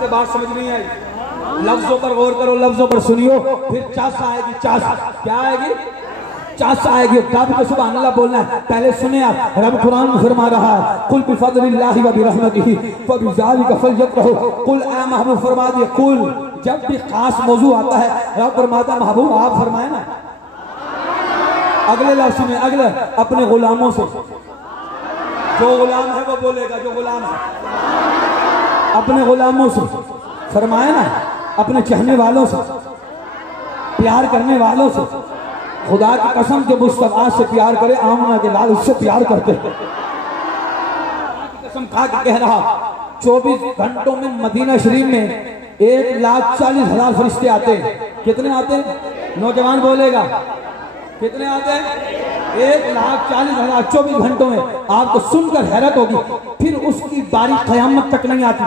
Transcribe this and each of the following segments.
से बात समझ नहीं आई, लफ्जों पर गौर करो, लफ्जों पर सुनियो, फिर चासा आएगी, चासा क्या आएगी, चासा आएगी। काबी को सुभान अल्लाह बोलना है, पहले सुने आप। रब कुरान में फरमा रहा है, कुल बिफज़लिल्लाहि व बिरहमतिही फबिज़ालिका फलयफ़रहू। कुल ए महबूब फरमा दिए, कुल जब भी खास मौजू आता है रब फरमाता है महबूब आप फरमाए ना। अगले लफ्ज़ में अगले अपने गुलामों से, जो गुलाम है वो बोलेगा, जो गुलाम है अपने गुलामों से फरमाए ना, अपने चाहने वालों से, प्यार करने वालों से। खुदा की कसम के मुस्तफा से प्यार करे, आमना के लाल उससे प्यार करते हैं। कसम खा के कह रहा, 24 घंटों में मदीना शरीफ में 1,40,000 फरिश्ते आते हैं। कितने आते हैं? नौजवान बोलेगा कितने आते हैं? 1,40,000 24 घंटों में। आपको सुनकर हैरत होगी, फिर उसकी बारी क़यामत तक नहीं आती,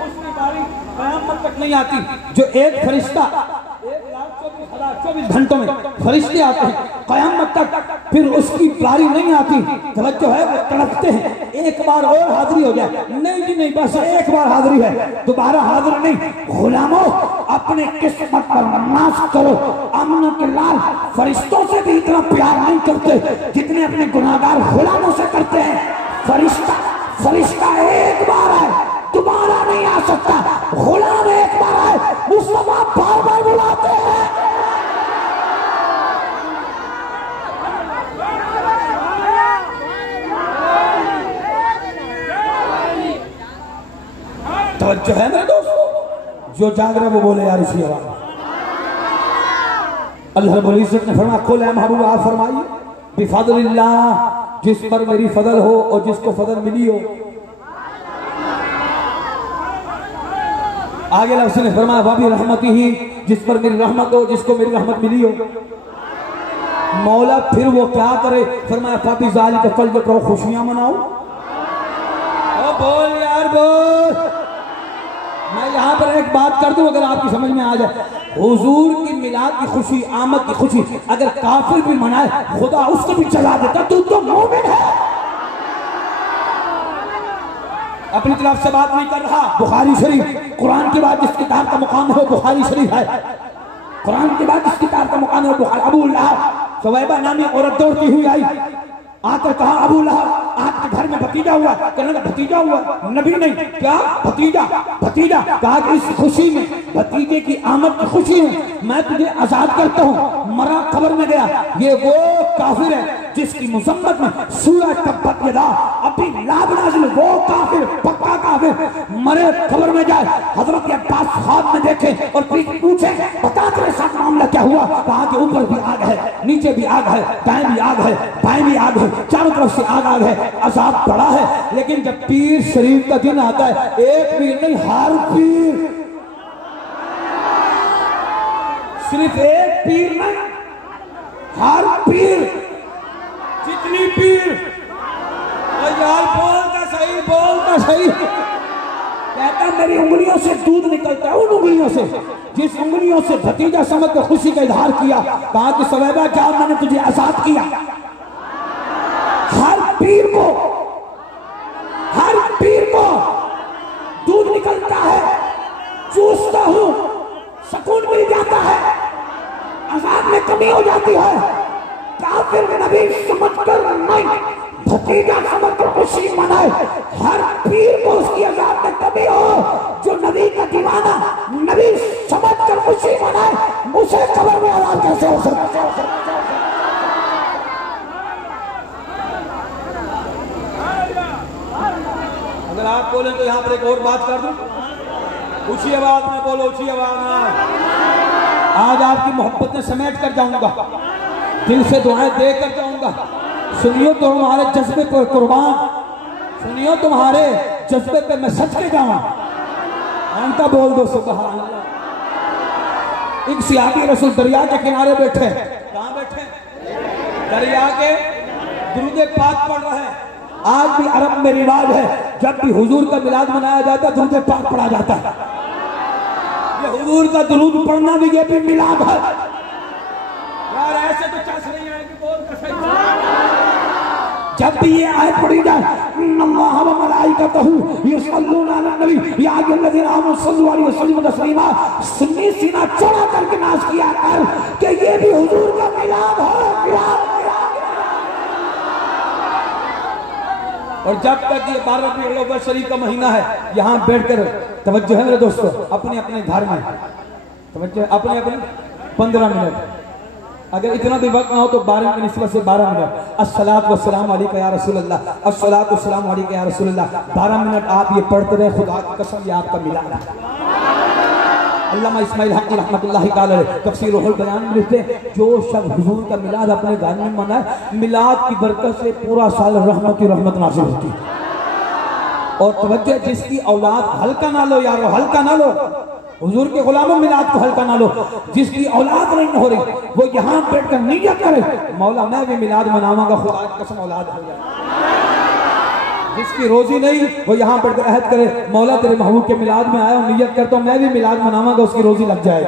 उसकी बारी क़यामत तक नहीं आती। जो एक फरिश्ता 1,24,000 घंटों में फरिश्ते आते हैं क़यामत तक, फिर उसकी बारी नहीं आती। तवज्जो है, वो तड़पते हैं एक बार और हाजिरी हो जाए। नहीं जी नहीं, बस एक बार हाजिरी है, दोबारा हाजिर नहीं। गुलामों अपने किस्मत पर नाश करो। आमना के लाल फरिश्तों से भी इतना प्यार नहीं करते जितने अपने गुनाहगार गुलामों से करते हैं। फरिश्ता एक बार है, दोबारा नहीं आ सकता। गुलाम एक बार आए, मुस्तफा बार बार बुलाते हैं। तवज्जो है मेरे दोस्तों, जो जाग रहे वो बोले यार इसी आवाज। अल्लाह रब्बुल इज्जत ने फरमाया, कुल ए महबूब आप फरमाइए बिफज़लिल्लाह, जिस पर मेरी फजल हो और जिसको फजल मिली हो। आगे लफ्ज़ ने फरमाया व बिरहमतिही, जिस पर मेरी रहमत हो, जिसको मेरी रहमत मिली हो। मौला फिर वो क्या करे? फरमाया फबिज़ालिका फलयफ़रहू, खुशियां मनाओ। ओ बोल यार बोल। मैं यहाँ पर एक बात कर दूं, अगर आपकी समझ में आ जाए, हुजूर की मिलाद की खुशी, आमद की खुशी अगर काफिर भी मनाए, खुदा उसको भी जला देता। तू तो मोमिन है। अपनी तरफ से बात नहीं कर रहा। बुखारी शरीफ, कुरान के बाद जिस किताब का मुकाम है वो बुखारी शरीफ है। कुरान के बाद जिस किताब का मुकाम है बुखारी। अबू लहब, सुवैबा नामी औरत दौड़ती हुई आई, आकर कहा अबू लहब आपके घर में भतीजा हुआ। कहने लगा भतीजा हुआ? नबी नहीं, क्या भतीजा? कहा कि इस खुशी में, भतीजे की आमद की खुशी में मैं तुझे आजाद करता हूँ। मरा खबर में गया। ये वो काफिर है जिसकी मुसम्मत में सूरज तब्बत यदा अभी लाभ नाज़िल, वो काफिर, पक्का काफिर मरे खबर में जाए। हजरत अब्बास ख्वाब में देखे और पूछे बता तेरे साथ मामला क्या हुआ? कहा कि ऊपर भी आग है, नीचे भी आग है, दाएं भी आग है, बाएं भी आग है, चारों तरफ से आग है, अजाब पड़ा है। लेकिन जब पीर शरीफ का दिन आता है, एक पीर नहीं हर पीर, सिर्फ एक पीर नहीं, हर पीर, जितनी पीर। यार बोलता सही। कहता मेरी उंगलियों से दूध निकलता है, उन उंगलियों से जिस उंगलियों से भतीजा समझ कर खुशी का इजहार किया। कहा कि सुवैबा जा, मैंने तुझे आजाद किया। हर पीर को दूध निकलता है, चूसता हूं, सुकून मिल जाता है, अजाब में कमी हो जाती है। काफिर नबी समझकर नहीं, भतीजा समझकर खुशी मनाए। हर पीर को उसकी अजाब में कमी हो। जो नबी का दीवाना नबी समझकर खुशी मनाए, उसे कब्र में अजाब कैसे हो सकता है? अगर आप बोले तो यहाँ पर एक और बात कर दूं, ऊंची आवाज में बोलो, ऊंची आवाज में। आज आपकी मोहब्बत में समेट कर जाऊंगा, दिल से दुआएं दे कर जाऊंगा। सुनियो तो हमारे जज्बे पर कुर्बान, सुनियो तुम्हारे जज्बे पे मैं सच के जाऊं। अंता बोल दो सुभान अल्लाह। एक सियाबी रसूल दरिया के किनारे बैठे। कहाँ बैठे? दरिया के दुरूद पाक पढ़ रहे हैं। आज भी अरब में रिवाज है, जब भी हुजूर का मिलाद मनाया जाता है दुरूद पाक पढ़ा जाता है। ये हुजूर का दुरूद पढ़ना भी ये भी मिलाद है। यार ऐसे तो चस नहीं आएगी, बोल कर सही। जब भी ये आयत पढ़ी जाए अल्लाह व मलाइकतहू युसल्लूना अलन नबी या अय्युहल्लज़ीना आमनू सल्लु अलैहि वसल्लिमू तस्लीमा, सुन्नी सीना चौड़ा करके नाज किया कर कि ये भी हुजूर का मिलाद है, मिलाद। और जब तक ये 12 रबीउल अव्वल शरीफ का महीना है, यहाँ बैठकर तवज्जो है मेरे दोस्तों, अपने अपने घर में तवज्जो, अपने अपने 15 मिनट, अगर इतना भी वक्त ना हो तो 12 की निस्बत से 12 मिनट अस्सलातु वस्सलामु अलैका या रसूलल्लाह, अस्सलातु वस्सलामु अलैका या रसूलल्लाह, 12 मिनट आप ये पढ़ते रहे, खुदा की कसम ये आपका मिलाद है। अल्लामा इस्माइल हक़ी रहमतुल्लाहि तआला अलैह तफसीर रुहुल बयान में लिखते हैं, जो शख्स हुजूर का मिलाद अपने घर में मनाए, मिलाद की बरकत से पूरा साल रहमत ही रहमत नाज़िल होती है। और तवज्जो, जिसकी औलाद हल्का ना लो यारो, हल्का ना लो, हुजूर के गुलामों मिलाद को हल्का ना लो, जिसकी औलाद नहीं हो रही वो यहाँ बैठकर नियत करे, मौला मैं भी मिलाद मनाऊंगा, खुदा की कसम औलाद हो जाए। जिसकी रोजी नहीं वो यहाँ बैठकर अहद करे, मौला तेरे महबूब के मिलाद में आया हूँ, नियत करता हूँ मैं भी मिलाद मनाऊंगा, उसकी रोजी लग जाए।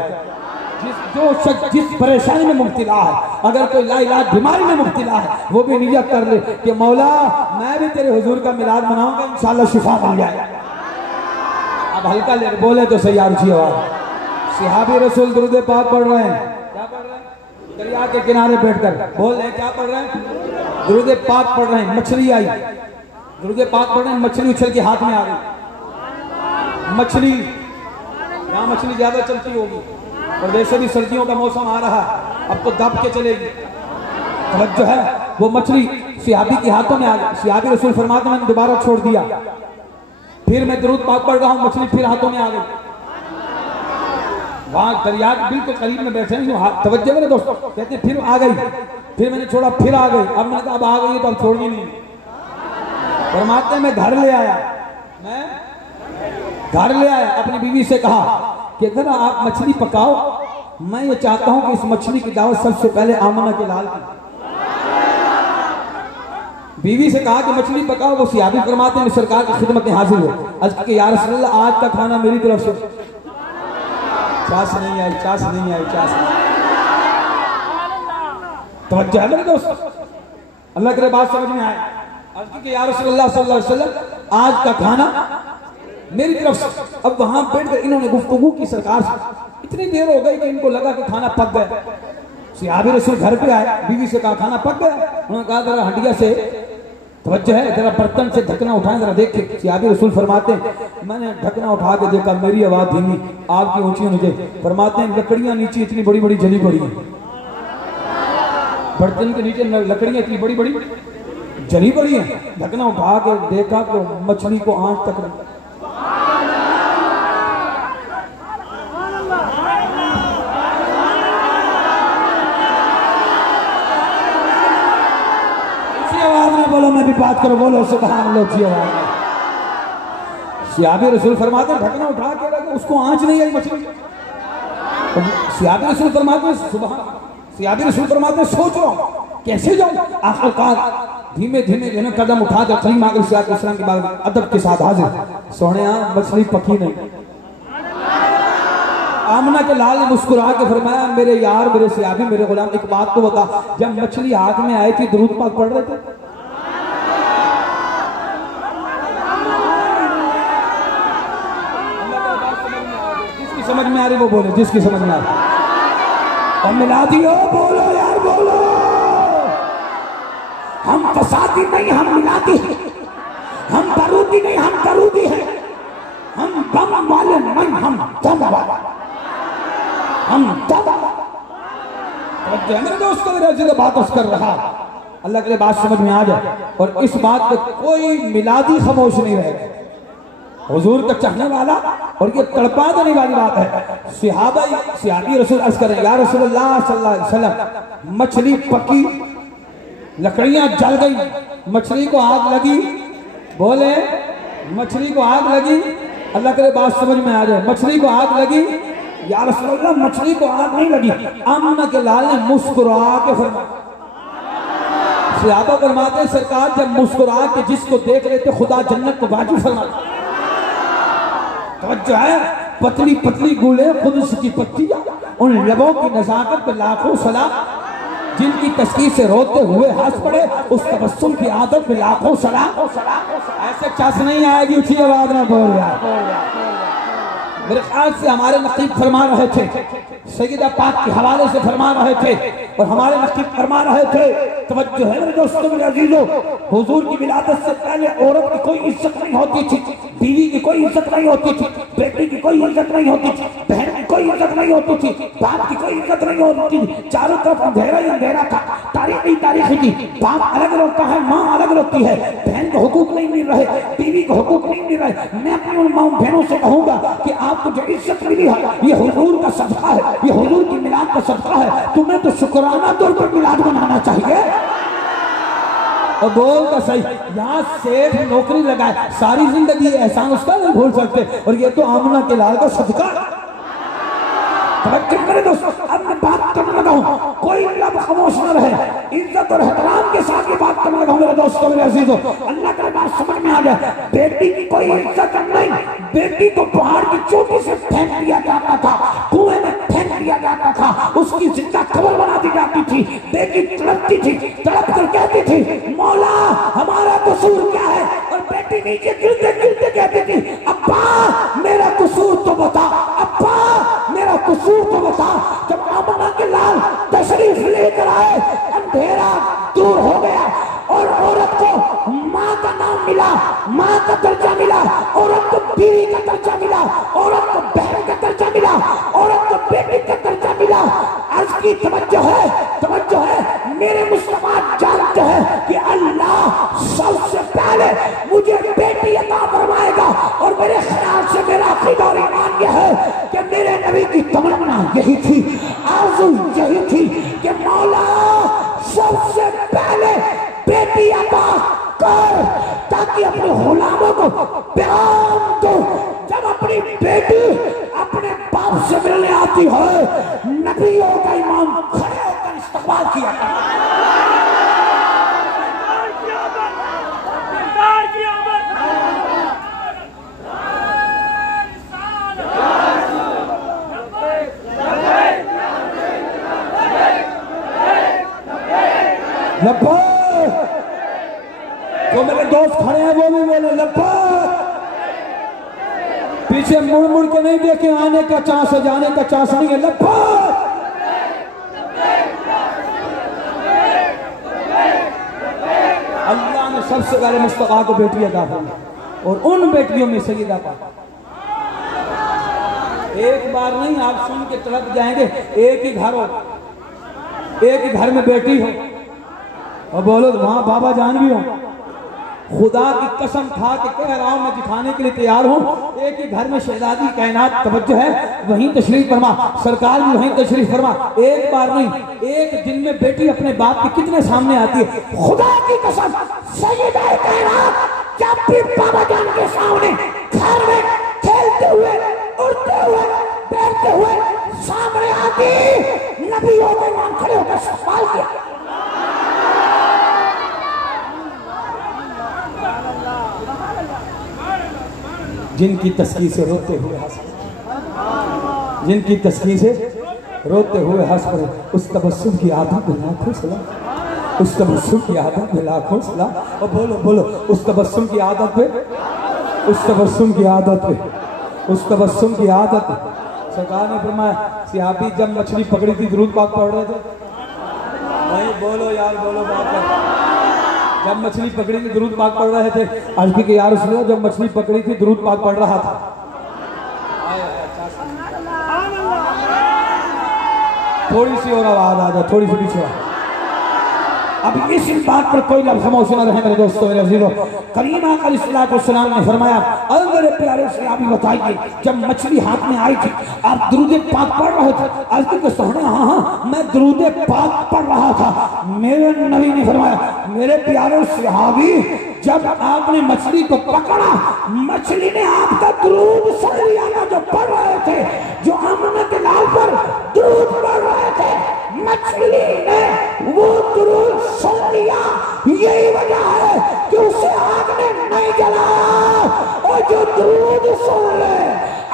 जिस परेशानी में मुब्तला है, अगर कोई लाइलाज बीमारी में मुब्तला है, वो भी नियत कर ले कि मौला मैं भी तेरे हुजूर का मिलाद मनाऊंगा, इंशाअल्लाह शिफा मिल जाए। अब हल्का ले बोले तो सही आवाज। सहाबी रसूल दुरूद पाक पढ़ रहे हैं, क्या पढ़ रहे हैं? दरिया के किनारे बैठकर बोल रहे हैं, क्या पढ़ रहे हैं? दुरूद पाक पढ़ रहे हैं। मछली आई, दुरूद पाक पढ़ रहे हैं, मछली उछल के हाथ में आ गई। मछली, यहाँ मछली ज्यादा चलती होगी और वैसे भी सर्दियों का मौसम आ रहा है, अब तो दब के चलेगी। तवज्जो है, वो मछली सहाबी के हाथों में आ गई। सहाबी रसूल फरमाते हैं मैंने दोबारा छोड़ दिया, फिर मैं दुरूद पाक पढ़ रहा हूँ, मछली फिर हाथों में आ गई। वहां दरिया के बिल्कुल करीब में बैठे हैं, तवज्जो मेरे दोस्तों, कहते हैं फिर आ गई, फिर मैंने छोड़ा, फिर आ गई। अब मैंने कहा अब आ गई तो अब छोड़नी नहीं। फरमाते मैं घर ले आया, मैं घर ले आया, अपनी बीवी से कहा कि जरा आप मछली पकाओ, मैं ये चाहता हूं कि इस मछली की दावत सबसे पहले आमना के लाल की। बीवी से कहा कि मछली पकाओ, वो सहाबी फरमाते हैं सरकार की खिदमत में हाजिर हो, आज के या रसूलल्लाह आज का खाना मेरी तरफ से। चास नहीं आई, चास नहीं आई, चास नहीं। तवज्जो है मेरे दोस्त, अल्लाह करे बात समझ में आए। आज के या रसूलल्लाह सल्लल्लाहु अलैहि वसल्लम आज का खाना मेरी तरफ से। अब वहां बैठकर इन्होंने गुफ्तगू की सरकार से, इतनी देर हो गई कि इनको लगा कि खाना पक गया। सहाबी रसूल घर पे आए, बीवी से कहा खाना पक गया। उन्होंने कहा जरा हंडिया से, तवज्जो है, जरा बर्तन से ढकना उठाएं जरा देखें। सहाबी रसूल फरमाते हैं मैंने ढकना उठा के देखा, मेरी आवाज धीमी, आग की ऊंची नीचे। फरमाते हैं लकड़ियां नीचे इतनी बड़ी बड़ी जली पड़ी हैं, बर्तन के नीचे लकड़ियां इतनी बड़ी बड़ी जली पड़ी हैं। ढकना उठा के देखा तो मछली को आंच तक नहीं। बोलो मैं भी बात करो, बोलो सुभान अल्लाह की आवाज। सहाबी रसूल फरमाते ढकना उठा के रखे, उसको आंच नहीं आई मछली। सहाबी रसूल फरमाते सुभान, सहाबी रसूल फरमाते सोचो कैसे जाऊं। आखिरकार धीमे धीमे जो है कदम उठा कर करीम आगे सलाम के बाद अदब के साथ हाजिर, सोने मछली पकी नहीं। आमना के लाल ने मुस्कुरा के फरमाया मेरे यार, मेरे सहाबी, मेरे गुलाम, एक बात तो बता, जब मछली हाथ में आई थी दुरूद पाक पढ़ रहे थे? जिसकी समझ में आ रही वो बोले, जिसकी समझ में आ रही। और मिला दियो, बोलो यार बोलो। हम फसादी नहीं, हम मिलाती हैं। हम बारूदी नहीं, हम दरूदी हैं। हम बम वाले नहीं, हम दम वाले। हम दम मेरे दोस्त को बात कर रहा, अल्लाह के लिए बात समझ में आ जाए। और इस बात पे कोई मिलादी खामोश नहीं रहेगा। हुजूर का चाहने वाला और ये तड़पा देने वाली बात है। सहाबी रसूल अर्ज करें या रसूलल्लाह सल्लल्लाहु अलैहि वसल्लम, मछली पकी, लकड़ियां जल गई, मछली को आग लगी, बोले मछली को आग लगी। अल्लाह करे बात समझ में आ जाए, मछली को आग लगी। या रसूलल्लाह मछली को आग नहीं लगी। आमना के लाल ने मुस्कुरा के फरमाया, सहाबा फरमाते सरकार जब मुस्कुरा के जिसको देख लेते खुदा जन्नत को बाजू फरमाता। तवज्जो है, पतली पतली गुले खुद की पत्तियां, उन लबों की नजाकत पे लाखों सलाम। जिनकी तस्वीर से रोते हुए हंस पड़े, उस तबस्सुम की आदत में लाखों सलाम। ऐसे चस नहीं आएगी, उसी आवाज में बोल रहा। मेरे ख्याल से हमारे नकीब फरमा रहे थे, सैयदा पाक के हवाले से फरमा रहे थे, और हमारे नकीब फरमा रहे थे, तवज्जो है मेरे दोस्तों मेरे अजीजों, हुजूर की विलादत से पहले औरत की कोई इज्जत नहीं होती थी, बीवी की कोई इज्जत नहीं होती थी, बेटी की कोई इज्जत नहीं होती थी, बहन की कोई इज्जत नहीं होती थी, बाप की कोई इज्जत नहीं होती थी। चारों तरफ अंधेरा ही अंधेरा था, तारीखी थी। बाप अलग रोता है, माँ अलग रोती है, बहन को हुकूक नहीं मिल रहे, बीवी को हुकूक नहीं मिल रहे। मैं अपनी उन माँ बहनों से कहूंगा कि आपको जो इज्जत मिली है ये हुजूर का सदका है, ये हुजूर की मिलाद का सदका है। तुम्हें तो शुक्राना तौर पर मिलाद बनाना चाहिए। और बोल का सही, यहाँ सेठ नौकरी लगाए, सारी जिंदगी एहसान उसका नहीं भूल सकते, और ये तो आमना के लाल का सदका। मेरे दोस्त, अब मैं बात करने लगा हूँ, कोई लब खामोश न रहे, इज्जत और एहतराम के साथ ये बात करने लगा हूँ मेरे दोस्तों मेरे अजीजों। अल्लाह का बात समझ में आ जाए, बेटी की कोई इज्जत नहीं, बेटी को पहाड़ की चोटी से फेंक दिया जाता था, कुएं में फेंक दिया जाता था, उसकी जिंदा कब्र बना दी जाती थी। बेटी तड़पती थी, तड़प कर कहती थी मौला हमारा कसूर क्या है, और बेटी नीचे गिरते गिरते कहती थी अब्बा मेरा कसूर तो बता, अब्बा मेरा कसूर तो बता। जब आमना के लाल तशरीफ लेकर आए, अंधेरा दूर हो गया और औरत को माँ का नाम मिला, माँ का दर्जा मिला, औरत को बीवी का दर्जा मिला, औरत को बहन का दर्जा मिला, औरत को बेटी का दर्जा मिला। आज की तवज्जो है, मेरे मुस्तफा जानते हैं कि अल्लाह सबसे पहले मुझे बेटी अता फरमाएगा, और मेरे ख्याल से मेरा अकीदा और ईमान यह है कि मेरे नबी की तमन्ना यही थी, आरज़ू यही थी कि मौला सबसे पहले बेटी अता कर, ताकि अपने गुलामों को प्यार दो। जब अपनी बेटी अपने बाप से मिलने आती है, नबियों का इमाम खड़े होकर इस्तकबाल किया करता। जो मेरे दोस्त खड़े हैं वो भी बोले लब्बैक। पीछे मुड़ मुड़ के नहीं देखे, आने का चांस है, जाने का चांस नहीं है। लब्बैक। अल्लाह ने सबसे पहले मुस्तफा को बेटी अता फरमाई, और उन बेटियों में सैयदा पाक। एक बार नहीं, आप सुन के तड़प जाएंगे। एक ही घर हो, एक ही घर में बेटी हो, और बोलो वहां बाबा जान भी हो, खुदा की कसम खा के कह रहा हूं, मैं दिखाने के लिए तैयार हूं। एक ही घर में शहजादी कायनात तवज्जो है, वहीं तशरीफ फरमा, सरकार भी वहीं तशरीफ फरमा। एक बार नहीं, एक दिन में बेटी अपने बाप के कितने सामने आती है। खुदा की कसम, सैयदा कायनात जब भी बाबा जान के सामने घर में खेलते हुए, उड़ते हुए, बैठते हुए सामने आती, नबियों के नाम खड़े होकर सवाल किया। जिनकी तस्वीर से रोते हुए हंस, जिनकी तस्वीर से रोते हुए हंस पड़े, उस तबस्सुम की आदत में लाखों सलाम, उस तबस्सुम की आदत में लाखों सलाम। और बोलो बोलो, उस तबस्सुम की आदत पे, उस तबस्सुम की आदत पे, उस तबस्सुम की आदत पे। सरकार ने फरमाया, सिहाबी जब मछली पकड़ी थी दुरूद पाक पढ़ रहे थे। नहीं बोलो यार, बोलो बात। जब मछली पकड़ी थी दुरूद पाक पढ़ रहे थे। अर्ज़ की यार रसूलल्लाह, जब मछली पकड़ी थी दुरूद पाक पढ़ रहा था। थोड़ी सी और आवाज आ जाए, थोड़ी सी पीछे। अब इस बात पर कोई लफ्ज़ खामोश न रहे मेरे दोस्तों मेरे अज़ीज़ों। करीमा अलैहिस्सलाम ने फरमाया, अरे मेरे प्यारे से आप बताइए, जब मछली हाथ में आई थी आप दुरूद पाक पढ़ रहे थे। अर्ज़ के सोहने, हाँ हाँ मैं दुरूद पाक पढ़ रहा था। मेरे नबी ने फरमाया, मेरे प्यारे सहाबी जब आपने मछली को पकड़ा, मछली ने आपका दुरूद सुन लिया था जो पढ़ रहे थे, जो आमना के लाल पर दुरूद पढ़ रहे थे, मछली ने वो दुरूद सुन लिया। यही वजह है कि उसे आग ने नहीं जलाया, और जो दुरूद सुन ले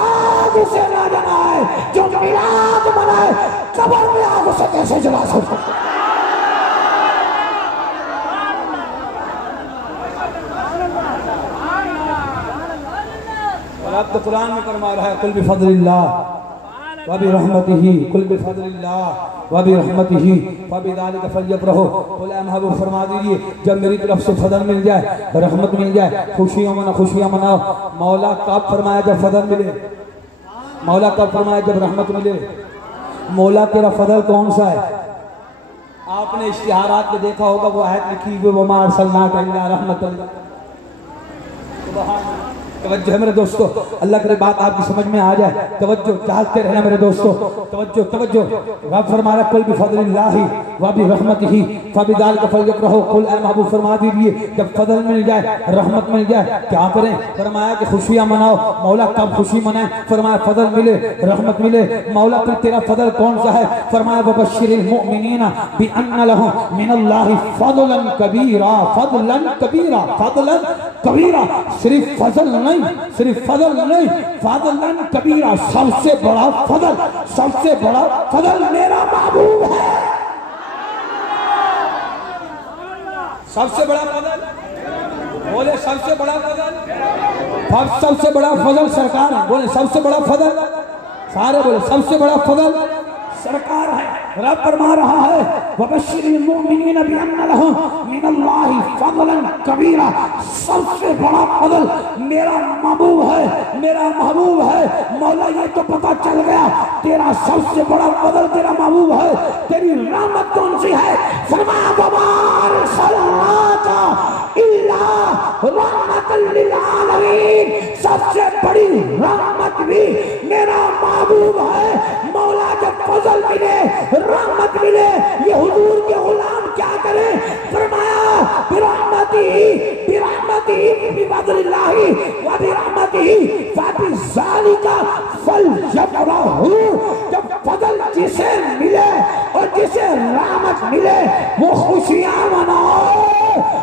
आग उसे ना जलाए, जो मिलाद मनाए कब्र में आग उसे कैसे जला सकता। और अब तो कुरान में फरमा रहा है कुल बिफज़लिल्लाह व बिरहमतिही, कुल बिफज़लिल्लाह व बिरहमतिही फबिज़ालिका फल्यफ़रहू। बोले महबूब फरमा दीजिए जब मेरी तरफ से फजल मिल जाए, रहमत मिल जाए, खुशियाँ मनाओ। मौला कब फरमाया जब फजल मिले? मौला कब फरमाया जब रहमत मिले? मौला तेरा फजल कौन सा है? आपने इश्तिहारात में देखा होगा वो आयत लिखी हुई वो मा अरसलनाका इल्ला रहमतन। तवज्जो है मेरे दोस्तों, अल्लाह करे बात आपकी समझ में आ जाए। तवज्जो चाहते रहना मेरे दोस्तों, तवज्जो तवज्जो। रब फरमा रहा कुल बिफज़लिल्लाहि व बिरहमतिही फबिज़ालिका फल्यफ़रहू। कुल ए महबूब फरमा दीजिए जब फजल मिल जाए, रहमत मिल जाए, क्या करें? फरमाया कि खुशियां मनाओ। मौला कब खुशी मनाए? फरमाया फजल मिले, रहमत मिले। मौला फिर तेरा फजल कौन सा है? फरमाया वबश्शिरिल मुमिनीना बिअन्ना लहुम मिनल्लाहि फज़लन कबीरा, फज़लन कबीरा, फज़लन कबीरा। सिर्फ फजल नहीं, सिर्फ फजल नहीं, फज़लन कबीरा, सबसे बड़ा फजल, सबसे बड़ा फजल मेरा महबूब है। सबसे बड़ा फजल, बोले सबसे बड़ा फजल, सबसे बड़ा फजल सरकार है। बोले सबसे बड़ा फजल, सारे बोले सबसे बड़ा फजल सरकार है। रब फरमा रहा है वबश्शिरिल मुमिनीना बिअन्ना लहुम मिनल्लाहि फज़लन कबीरा। सबसे बड़ा फजल मेरा महबूब है, मेरा महबूब है। मौला ये तो पता चल गया तेरा सबसे बड़ा फजल तेरा महबूब है। तेरी रहमत कौन सी है? फरमाया वमा अरसलनाका इल्ला रहमतल लिल आलमीन। सबसे बड़ी रहमत भी मेरा महबूब है। मौला जब फजल मिले, रहमत मिले, ये हुजूर के गुलाम क्या करें? फरमाया बिरहमतिही, बिरहमतिही बिफज़लिल्लाहि व बिरहमतिही फबिज़ालिका फल्यफ़रहू। जब फजल जिसे मिले और जिसे रहमत मिले वो खुशियां मनाओ।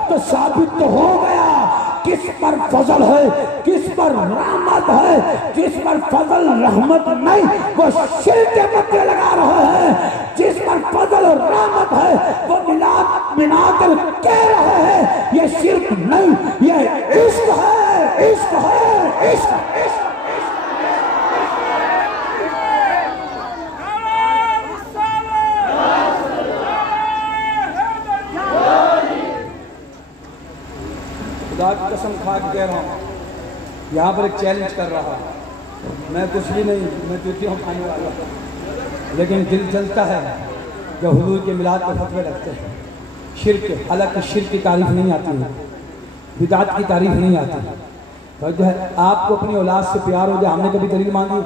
तो साबित तो हो गया किस पर फजल है, किस पर रहमत है। जिस पर फजल रहमत नहीं वो शिर्क के पत्ते लगा रहे हैं। जिस पर फजल और रहमत है वो मिलाकर कह रहे हैं ये शिर्क नहीं, ये इश्क है, इश्क है, इश्क, इश्क। खुदा की कसम खा के कह रहा हूँ, यहाँ पर एक चैलेंज कर रहा हूँ। मैं कुछ भी नहीं, मैं तुझे खाने वाला हूँ, लेकिन दिल चलता है जब हुजूर के मिलाद पर फतवे लगते हैं। शिर्क, हालांकि शिर्क की तारीफ नहीं आती है, बिदात की तारीफ नहीं आती। तो जो है आपको अपनी औलाद से प्यार हो जाए, हमने कभी दलील मांगी?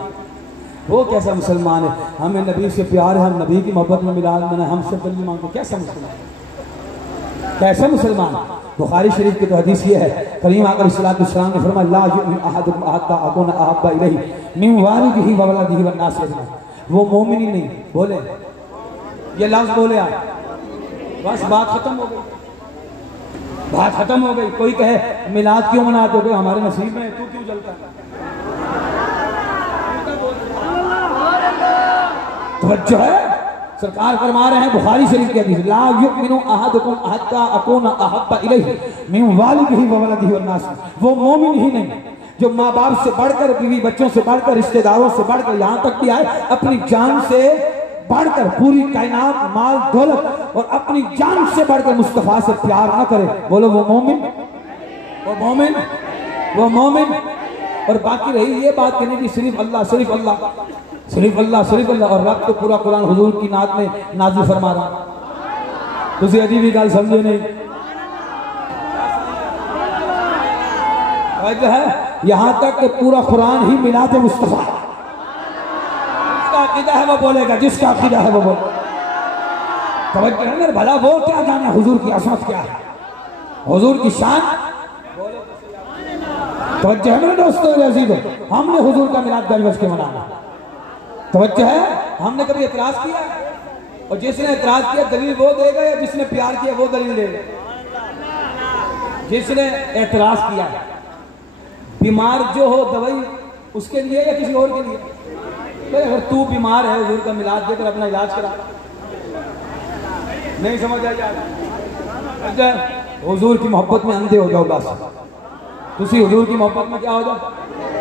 वो कैसा मुसलमान है? हमें नबी से प्यार है, हम नबी की मोहब्बत में मिलाद मनाए, हमसे दलील मांगो? कैसा मुसलमान, कैसा मुसलमान? बुखारी शरीफ की तो हदीस ये है, करीम आकर इस्लाम ने फरमाया ला युमिन अहदुकुम हत्ता अकूना अहब्बा इलैहि मिन वालिदिही व वलदिही वन नास अजमईन। वो मोमिन ही नहीं, बोले ये लफ्ज बोले आप, बस बात खत्म हो गई, बात खत्म हो गई। कोई कहे मिलाद क्यों मनाते हो? हमारे नसीब में, तू क्यों जलता है? तवज्जो है, सरकार फरमा रहे हैं बुखारी शरीफ की हदीस ला युमिनु अहदुकुम हत्ता अकूना अहब्बा इलैहि मिन वालिदिही व वलदिही वन नास। वो मोमिन ही नहीं जो माँ बाप से बढ़कर, बीवी बच्चों से बढ़कर, रिश्तेदारों से बढ़कर, यहाँ तक भी आए अपनी जान से बढ़कर, पूरी कायनात, माल दौलत और अपनी जान से बढ़कर मुस्तफा से प्यार न करे। बोलो वो मोमिन, वो मोमिन, वो मोमिन। और बाकी रही ये बात कहने की सिर्फ अल्लाह, सिर्फ अल्लाह, सिर्फ अल्लाह, सिर्फ अल्लाह। और रब तो पूरा कुरान हुजूर की नात में नाज़िल फरमा रहा। तुझे अभी भी गल समझे नहीं? जो है यहाँ तक कि पूरा कुरान ही मिलाद मुस्तफा, जिसका अकीदा है वो बोलेगा, जिसका अकीदा है वो बोलेगा। तवज्जो है मेरे भला, वो क्या जाने हुजूर की असमत क्या है, हुजूर की शान। तवज्जो है मेरे दोस्तों अजीज़ों, हमने हुजूर का मिलाद गलवज के मनाना। तवज्जो है, हमने कभी एतराज किया? और जिसने एतराज किया दलील वो देगा, या जिसने प्यार किया वो दलील देगा? जिसने एतराज किया। बीमार जो हो दवाई उसके लिए या किसी और के लिए? तो अगर तू बीमार है हुजूर का मिलाद देकर अपना इलाज करा। नहीं समझ आ जाए? हुजूर की मोहब्बत में अंधे हो जाओ बस। तुसी हुजूर की मोहब्बत में क्या हो जाओ?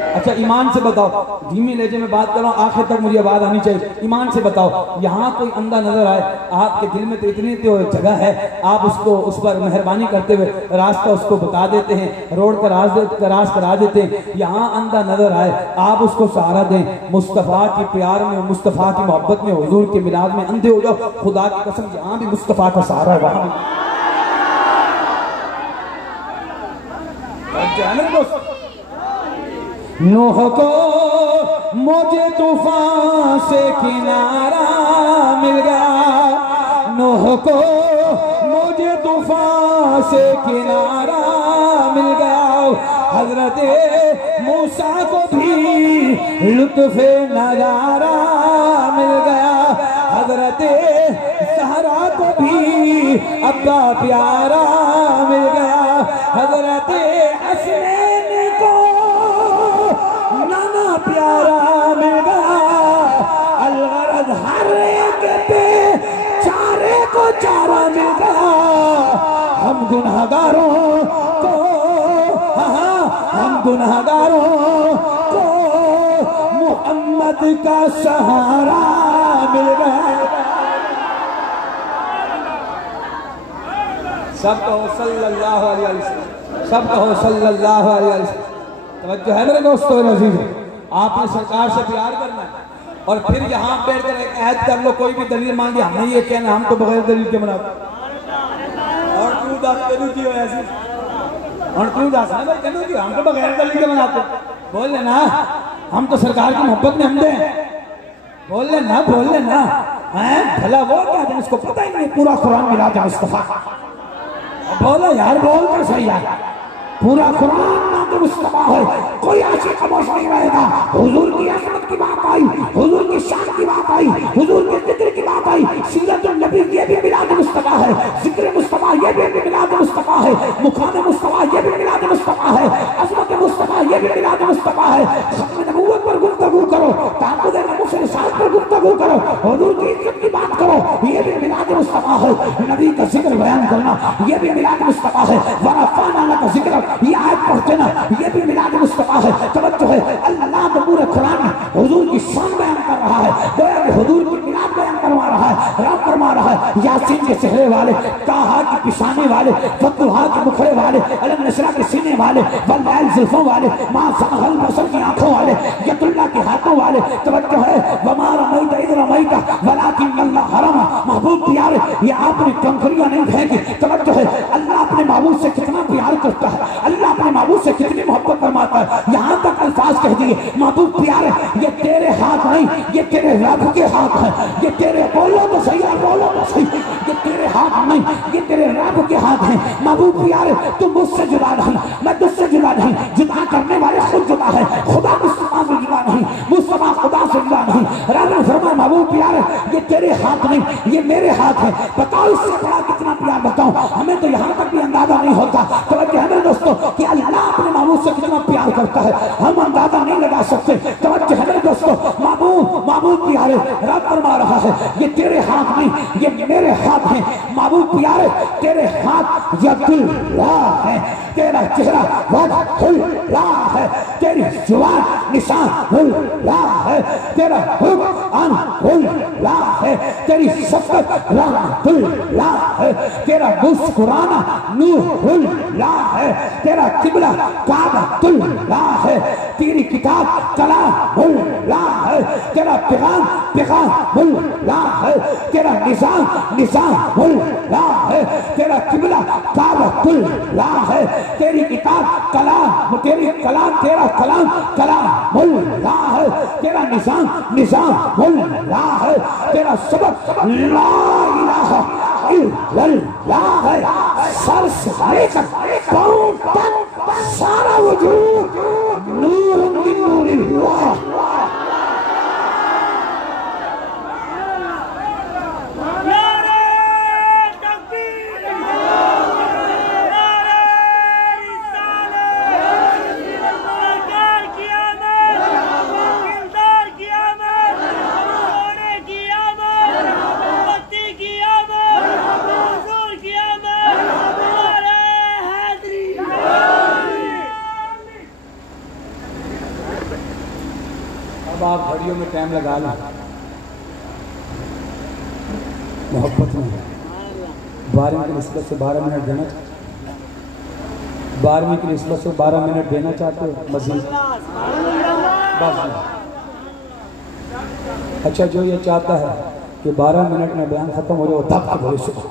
अच्छा ईमान से बताओ, धीमी लहजे में बात कर रहा हूँ, आखिर तक मुझे आवाज आनी चाहिए। ईमान से बताओ, यहाँ कोई अंधा नजर आए, आपके दिल में तो इतनी तो जगह है, आप उसको उस पर मेहरबानी करते हुए रास्ता उसको बता देते हैं, रोड तराश करा देते हैं। यहाँ अंधा नजर आए, आप उसको सहारा दें। मुस्तफ़ा के प्यार में, मुस्तफ़ा की मोहब्बत में, हुजूर के मिलाद में अंधे हो जाओ। खुदा की कसम, यहाँ भी मुस्तफ़ा का सहारा है, वहां नूह को मुझे तूफान से किनारा मिल गया, नूह को मुझे तूफान से किनारा मिल गया। हजरत मूसा को भी लुत्फ़े नजारा मिल गया, हजरत सहरा को भी अब्बा प्यारा मिल गया, हजरत हसनैन को नाना प्यारा मिल गया। अलगरज हर एक पे चारे को चारा मिल गया। हम गुनहगारों को, हम गुनहगारों को मोहम्मद का सहारा मिल गया। सब कहो सल्लल्लाहु अलैहि वसल्लम, सब कहो सल्लल्लाहु अलैहि वसल्लम। तवज्जो है मेरे दोस्तों अजीज, आपने सरकार से प्यार करना है और फिर यहाँ बैठ कर एक ऐद कर लो, कोई भी दलील मांगे, हमें ये कहना हम तो बगैर दलील के बनाते और तू दस करूँ की ऐसी और तू दस ना भाई कहूँ की हम तो बगैर दलील के बनाते। बोल लेना हम तो सरकार की मोहब्बत में हम दें, बोल लेना, बोल लेना है भला वो क्या है, इसको पता ही नहीं पूरा कुरान मिला था मुस्तफा। बोलो यार, बोल कर सही यार, पूरा कुरान नाम मुस्तफा है, कोई ऐसी खामोश नहीं रहेगा। हुजूर की अज़मत की बात आई, हुजूर की शान की बात आई, हुजूर के जिक्र की बात आई। सीरतुन नबी ये भी मिलाद मुस्तफा है, जिक्र मुस्तफा ये भी मिलाद मुस्तफा है, मुकाम मुस्तफा ये भी मिलाद मुस्तफा है, अज़मत मुस्तफा ये भी मिलाद मुस्तफा है। खत्म नबूवत पर गुफ्तगू करो, ताक़ुद नबूवत से रिसालत पर गुफ्तगू करो, हुजूर की इज्जत की बात करो, ये भी मिलाद मुस्तफा है। नबी का जिक्र बयान करना ये भी मिलाद मुस्तफा है। वरफ़अना का जिक्र ये आयत पढ़ते ना, ये भी मिलाद मुस्तफा है। तवज्जो है, अल्लाह तो पूरे कुरान में हुजूर की शान बयान कर रहा है, गोया कि हुजूर की मिलाद बयान करवा रहा है, राम फरमा रहा है। यासीन के चेहरे वाले, ताहा की पिशाने वाले, फतुहा के मुखड़े वाले, अलम नशरा के सीने वाले, वल्लैल जुल्फों वाले, मां साहल बसर की आंखों वाले, यतुल्लाह के हाथों वाले। तवज्जो है, वमा रमैत इज़ रमैत वलाकिन अल्लाह हरमा। महबूब प्यारे, ये आपने कंकरियां नहीं फेंकी। तवज्जो है, अल्लाह अपने महबूब से कितना प्यार करता है, अल्लाह अपने महबूब से कितनी मोहब्बत फरमाता है। यहाँ तक अल्फाज कह दिए, महबूब प्यारे ये तेरे हाथ नहीं, ये तेरे रब के हाथ है। ये तेरे, बोलो तो सही है, बोलो तो सही, ये तेरे हाथ नहीं, ये तेरे रब के हाथ है। महबूब प्यारे तुम मुझसे जुदा नहीं, मैं तुझसे जुदा नहीं, जुदा करने वाले खुद जुदा है। खुदा मुस्तफा से जुदा नहीं, मुस्तफा खुदा से जुदा नहीं। रब ने फरमाया महबूब प्यारे ये तेरे हाथ नहीं, ये मेरे हाथ है। बताओ इससे बड़ा कितना प्यार बताऊं, हमें तो यहाँ तक भी अंदाजा नहीं होता। तो मेरे दोस्तों कि अल्लाह अपने महबूब से कितना प्यार करता है, हम अंदाजा नहीं लगा सकते। तवज्जो है मेरे दोस्तों, महबूब प्यारे रब फरमा रहा है ये तेरे हाथ नहीं, ये मेरे हाथ हैं। महबूब प्यारे तेरे हाथ यदुल्लाह है, तेरा चेहरा वजहुल्लाह है, तेरी जुबान निशानुल्लाह है, तेरा हुक्म अनहुल्लाह है, तेरी शफ़क़त रहमतुल्लाह है, तेरा मुस्कुराना नूरुल्लाह है, तेरा किबला काबतुल्लाह है, तेरी किताब कलामुल्लाह है, तेरा पैगाम पैगामुल्लाह है, तेरा निज़ामुल्लाह है, तेरा किबला काबतुल्लाह है, तेरी किताब कलाम, तेरी कलाम, तेरा कलाम कलामुल्लाह है, तेरा निज़ामुल्लाह है, तेरा सबक ला इलाहा इल्लल्लाह है। सर से लेकर पांव तक सारा वजूद नूर मिन नूरिल्लाह। अब आप घड़ियों में टाइम लगा लो, मोहब्बत में 12वीं की निस्बत से 12 मिनट देना, 12वीं की निस्बत से 12 मिनट देना चाहते हो मजीद? बस। अच्छा, जो ये चाहता है कि 12 मिनट में बयान खत्म हो जाए वो तब के बोले सुबह।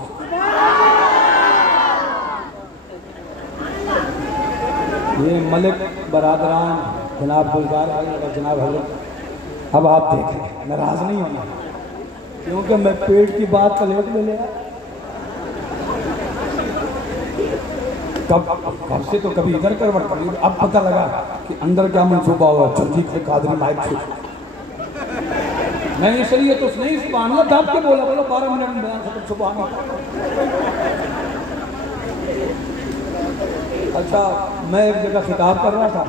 ये मलिक बरादरान जनाब गुलजार भाई और जनाब हजरत, अब आप देखें, नाराज नहीं होना, क्योंकि मैं पेट की बात प्लेट में ले आया। कब से तो कभी इधर करवट करी, अब पता लगा कि अंदर क्या मनसूबा हुआ। जमजीत से कादरी माइक छू, मैं इसलिए तो नहीं सुभान अल्लाह दब के बोला, बोलो 12 मिनट में बयान खत्म, सुभान अल्लाह। अच्छा, मैं एक जगह खिताब कर रहा था,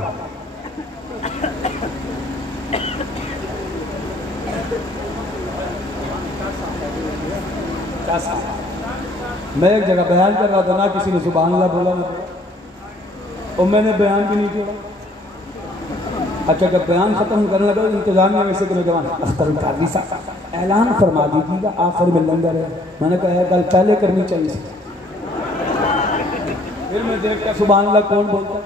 मैं एक जगह बयान कर रहा था ना, किसी ने सुभान अल्लाह बोला ना, और मैंने बयान भी नहीं किया। अच्छा, जब बयान खत्म करने लगा इंतजामिया में से नौजवान अख्तर कादरी साहब ऐलान फरमा दीजिएगा आखिर में लंगर है। मैंने कहा कल पहले करनी चाहिए। फिर मैं देखता सुभान अल्लाह कौन बोलता।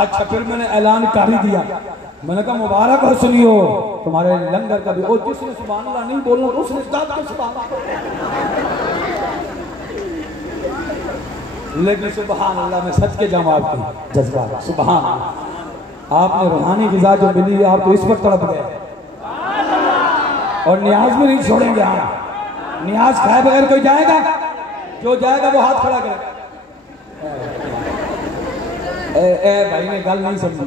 अच्छा, फिर मैंने ऐलान कर ही दिया। मैंने कहा मुबारक हो सुनियो तुम्हारे लंगर का भी। और जिसने सुभान अल्लाह नहीं बोलना उसने दाद के सुभान, लेकिन सुभान अल्लाह में सच के जवाब की जज्बा। सुभान अल्लाह, आपने रूहानी ग़िज़ा जो मिली है आप तो इस पर तड़प गए, और नियाज में नहीं छोड़ेंगे आप। नियाज खाए बगैर कोई जाएगा? जो जाएगा वो हाथ खड़ा करे। ए भाई ने गल नहीं समझी,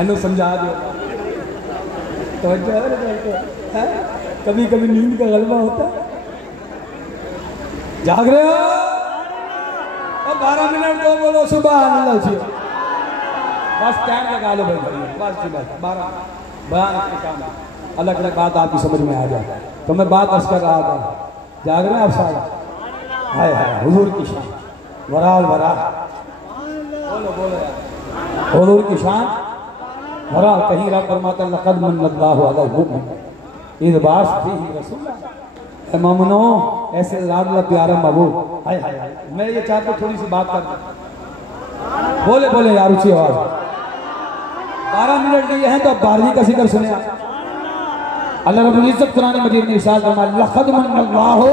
एनु समझा दो। तो कभी कभी नींद का गलबा होता है। जाग रहे हो? और 12 मिनट तो बोलो सुभान अल्लाह जी, बस टाइम लगा लो भाई, बस जी बस 12 बयान के काम। अलग अलग बात आपकी समझ में आ जाए। तो मैं बात अर्ज कर रहा था, जाग रहे हैं आप सारे? हाय हाय हुजूर की शान, वराल वरा, बोलो बोलो हुजूर की शान वरा। कहीं रब फरमाता है लक़द मन्नल्लाहु अलल मुमिनीन इज़ बअसा रसूला। मोमिनो, ऐसे लाडला प्यारा महबूब। हाय हाय, मैं ये चाहता हूँ थोड़ी सी बात कर, बोले बोले यार ऊंची आवाज। 12 मिनट दिए हैं तो अब 12वीं का जिक्र सुने आप। अल्लाह रब्बुल इज्जत कुरान मजीद में इरशाद फरमाया लक़द मन्नल्लाहु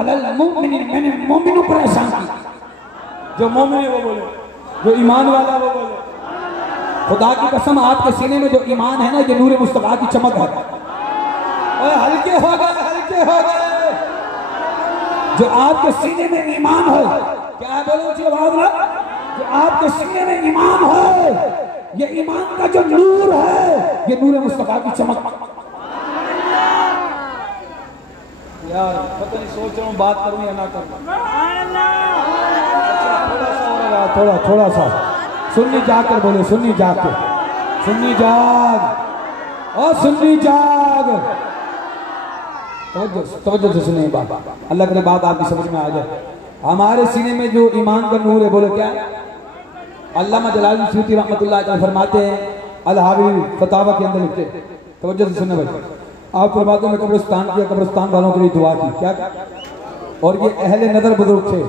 अलल मुमिनीन, मैंने मोमिनों पर एहसान किया। जो मोमिन है वो बोले, जो ईमान वाला वो बोले। खुदा की कसम, आपके सीने में जो ईमान है ना, ये नूर मुस्तफा की चमक है। और हल्के हो गए, हल्के हो गए। जो आपके सीने में ईमान हो, क्या है बोलो ऊंची आवाज में, जो आपके सीने में ईमान हो, ये ईमान का जो नूर है, ये नूर मुस्तफा की चमक। यार पता नहीं सोच रहा हूँ बात करूँ या ना करूँ। अच्छा, थोड़ा सा सुन्नी जाकर बोले, सुन्नी जाकर, सुन्नी जाग और सुन्नी जाग। तवज्जो से सुनिए बात, अल्लाह की बात आपकी समझ में आ जाए। हमारे सीने में जो ईमान का नूर है, बोले क्या? अल्लामा जलालुद्दीन सूती रहमतुल्लाह अलैह फरमाते हैं, अल हावी फतावा के अंदर लिखते, तवज्जो से सुनने भाई, आप फरमाते हैं कब्रिस्तान किया, कब्रिस्तान वालों के लिए दुआ की। क्या? और ये अहले नजर बुजुर्ग थे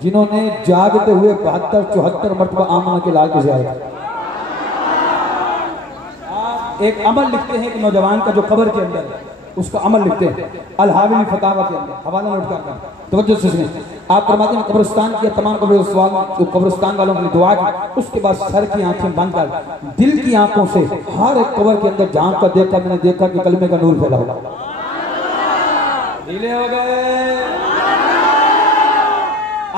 जिन्होंने जागते हुए 72-74 मरतबा आमना के लाल के ज़ियारत। एक अमल लिखते हैं कि नौजवान का जो कब्र के अंदर है उसका अमल लिखते हैं, अल हावी फतावा के अंदर, हवाला नोट करना। तवज्जो से सुनिए, आप फरमाते हैं कब्रिस्तान किया, तमाम कब्रिस्तान वालों के लिए दुआ की। उसके बाद सर की आंखें बंद कर दिल की आंखों से हर एक कब्र के अंदर झांक कर देखा, मैंने देखा कि कलमे का नूर फैला हुआ। ढीले हो गए।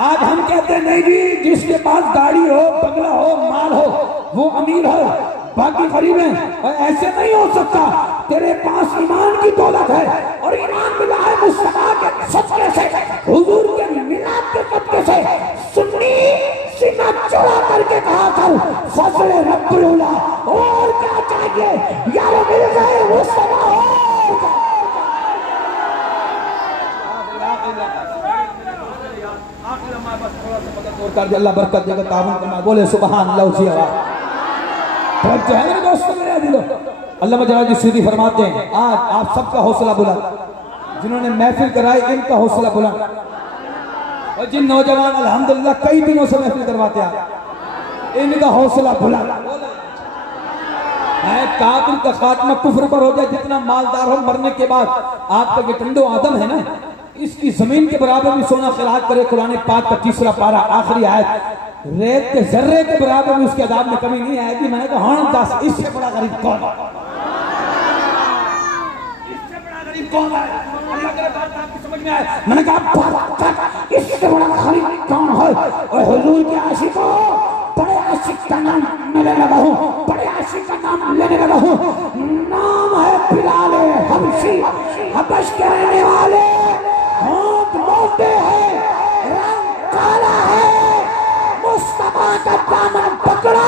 आज हम कहते हैं नहीं जी, जिसके पास गाड़ी हो, बंगला हो, माल हो, वो अमीर हो, बाकी गरीब है। और ऐसे नहीं हो सकता। तेरे पास ईमान की दौलत है और ईमान मिला है मुस्तफा के सदके से, हुजूर के मिलाद के सदके से। सुन्नी सीना चौड़ा करके कहा कर फजल रब्बुल उला, और क्या चाहिए यार, मिल गए मुस्तफा हो। अल्लाह बरकत देगा, ताबून करना। बोले सुभान अल्लाह। उसी आवाज तो जो है मेरे दोस्तों मेरे दिलो, अल्लामा जलालुद्दीन सुयूती फरमाते हैं आज आप सबका हौसला बुलंद, जिन्होंने महफिल कराई इनका हौसला बुलंद, और जिन नौजवान अल्हम्दुलिल्लाह कई दिनों से महफिल करवाते हैं इनका हौसला बुलंद है। काफिर का खात्मा कुफ्र पर हो जाए, जितना मालदार हो मरने के बाद आपका ये टंडो आदम है ना, इसकी जमीन के बराबर भी सोना खिलात करे। कुरान पाक का तीसरा पारा आखिरी आयत, रेत के जर्रे के बराबर भी उसके अदाब में कमी नहीं आएगी। मैंने कहा हाँ दास, इससे बड़ा गरीब कौन है? इससे बड़ा गरीब कौन है? अल्लाह के बात आपको समझ में आए? मैंने कहा इससे बड़ा गरीब कौन है? और हुजूर के आशिकों, बड़े आशिक का नाम लेने लगा हूँ, बड़े आशिक का नाम लेने लगा हूँ। नाम है बिलाल हबशी, हबश के रहने वाले, होंठ मोटे हैं, रंग काला है, मुस्तफा का दामन पकड़ा,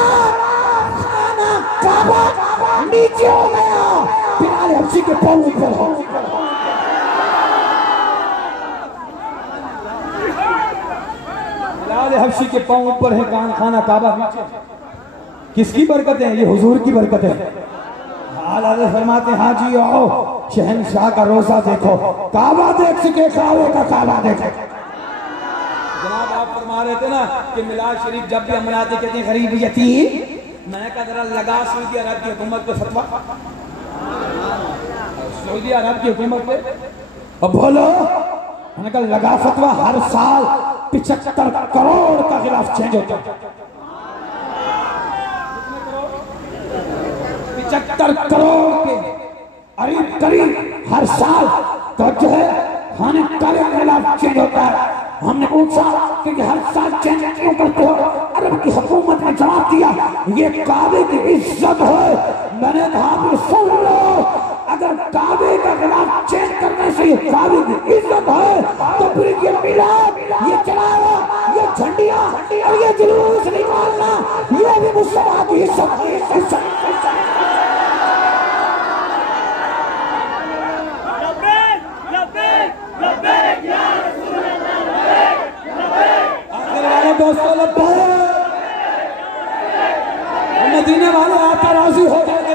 खाना काबा नीचे हो गया, बिलाल हबशी के पांव ऊपर हो। बिलाल हबशी के पांव ऊपर है, खाना काबा नीचे। किसकी बरकत है? ये हुजूर की बरकत है। आला फरमाते हैं हाजी आओ, शहंशाह का रोजा देखो, काबा देख सके, काबे का काबा देखे। जनाब आप फरमा रहे थे ना कि मिलाद शरीफ जब भी हम मनाते कहते हैं गरीब यतीम। मैंने कहा जरा लगा सऊदी अरब की हुकूमत पे फतवा, सऊदी अरब की हुकूमत पे अब बोलो। मैंने कहा लगा फतवा, हर साल 75 करोड़ का गिलाफ चेंज होता है। 75 करोड़ के करीब करीब हर साल तो जो है खाने का गिलाफ चेंज होता है। हमने पूछा कि हर साल चेंज क्यों करते हो? अरब की हुकूमत ने जवाब दिया ये काबे की इज्जत है। मैंने कहा कि सुन लो, अगर काबे का गिलाफ चेंज करने से ये काबे की इज्जत है तो फिर ये मिलाद, ये चलावा, ये झंडियां और ये जुलूस निकालना ये भी मुसलमान की इज्जत। दोस्तों मदीने वाले आता राजी हो जाएंगे।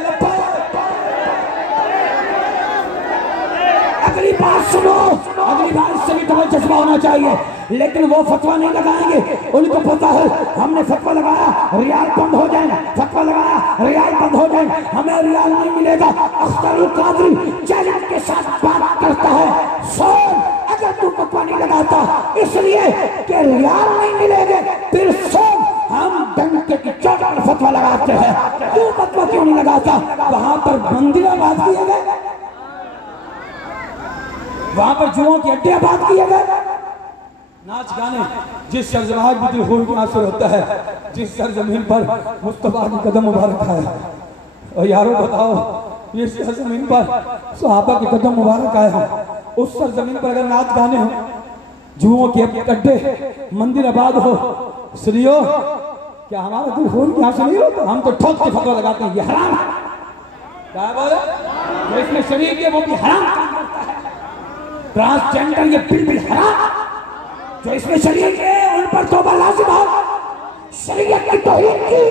अगली बात सुनो, अगली बात से भी तुम्हें जज्बा होना चाहिए, लेकिन वो फतवा नहीं लगाएंगे। उनको पता है हमने फतवा लगाया रियाल बंद हो जाए, फतवा लगाया रियाल बंद हो जाए, हमें रियाल नहीं मिलेगा। अख्तरुल कादरी चैलेंज के साथ बात करता है, सुन अगर तू फतवा नहीं लगाता इसलिए कि रियाल नहीं मिलेंगे, फिर सुन हम डंके की चोट पर फतवा लगाते हैं। तू फतवा क्यों नहीं लगाता? वहां पर मंदिर आबाद किए गए, वहां पर जुओं की अड्डे आबाद किए गए, नाच गाने। जिस सरजमीन पर दिल खून की आंसू होता है, जिस सरजमीन पर मुस्तफा की कदम मुबारक है, और यारों बताओ ये सरजमीन पर सहाबा के कदम मुबारक आए हैं, उस सरजमीन पर अगर नाच गाने हो, जुओं के अड्डे, मंदिर आबाद हो, सुनियो क्या हमारा दिल खून की आंसू नहीं होता? हम तो ठोक के फतवा लगाते हैं ये हराम है। क्या बोले? जो इसमें शरीक है वो भी हराम काम करता है। ट्रांसजेंडर ये बिल्कुल हराम, जो इसमें शरीक है उन पर तौबा लाजिम हो। शरीयत की तौहीन की,